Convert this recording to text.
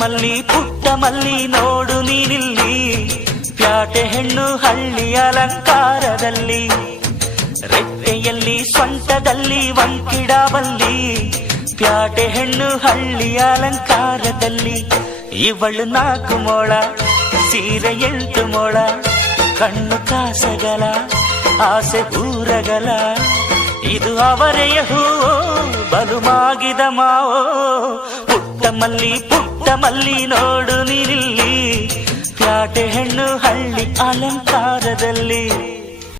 ಪುಟ್ಟ ಮಲ್ಲಿ ನೋಡು ನೀನಿಲ್ಲಿ, ಪ್ಯಾಟೆ ಹೆಣ್ಣು ಹಳ್ಳಿ ಅಲಂಕಾರದಲ್ಲಿ, ರೆಟ್ಟೆಯಲ್ಲಿ ಸ್ವಂಟದಲ್ಲಿ ವಂಕಿಡಾವಲ್ಲಿ, ಪ್ಯಾಟೆ ಹೆಣ್ಣು ಹಳ್ಳಿ ಅಲಂಕಾರದಲ್ಲಿ. ಇವಳು 4 ಮೊಳ ಸೀರೆ 8 ಮೊಳ, ಕಣ್ಣು ಕಾಸಗಲ ಆಸೆ ಊರಗಲ, ಇದು ಅವರೆಯ ಹೂವೋ ಬಲು ಮಾಗಿದ ಮಾವೋ. ಪುಟ್ಟ ಮಲ್ಲಿ ನೋಡು ನೀನಿಲ್ಲಿ, ಪ್ಯಾಟೆ ಹೆಣ್ಣು ಹಳ್ಳಿ ಅಲಂಕಾರದಲ್ಲಿ.